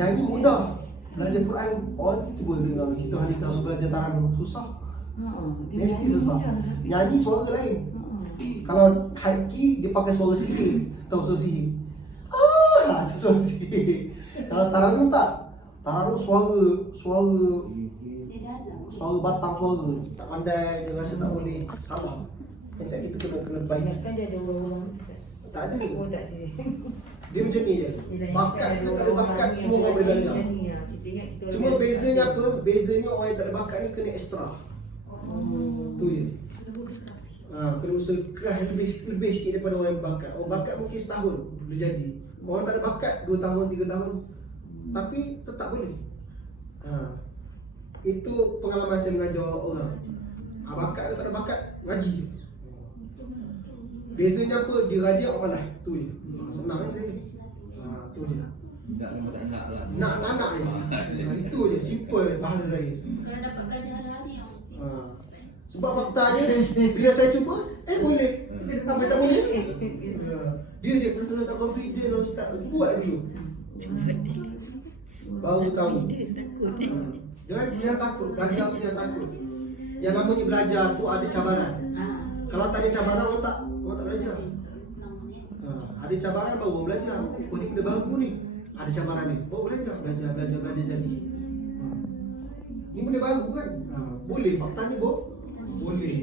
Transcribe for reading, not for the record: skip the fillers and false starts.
Nyanyi mudah. Belajar Quran, cuba dengar situ hadis Rasul belajar taranum susah. Mesti susah. Nyanyi suara lain. Kalau haiki dia pakai suara sihir. Tahu suara sihir? Itu suara sihir. Kalau taranum tak. Taranum suara batang suara. Tak pandai, dia rasa tak boleh. Salah. Macam itu kena baik. Kan dia ada orang-orang. Tak ada. Oh, tak ada. Dia macam ni je. Bakat ke tak ada bakat, semua orang boleh belajar. Cuma bezanya apa? Bezanya orang yang tak ada bakat ni kena ekstra. Tu je. Kena usaha keras lebih sikit daripada orang yang bakat. Orang bakat mungkin setahun boleh jadi. Orang tak ada bakat 2 tahun, 3 tahun. Tapi tetap boleh. Itu pengalaman saya mengajar orang. Bakat ke tak ada bakat, ngaji. Bezanya apa? Dia rajin orang malas. Tu je. Senang je. Tu je. Tak nak lah. Nak anak je. Itu je, simple bahasa saya. Kalau dapat belajar hari-hari yang Sebab faktanya bila saya cuba, boleh. Apa tak boleh? Dia je kalau tak confident ustaz, buat dulu. Baru tahu. Jangan takut, belajar tu jangan takut. Yang namanya belajar tu ada cabaran. Kalau tak ada cabaran orang tak belajar. Ada cabaran baru orang belajar. Oh ni benda baru ni. Ada cabaran ni. Baru belajar jadi. Ni benda baru kan? Boleh faktanya boleh.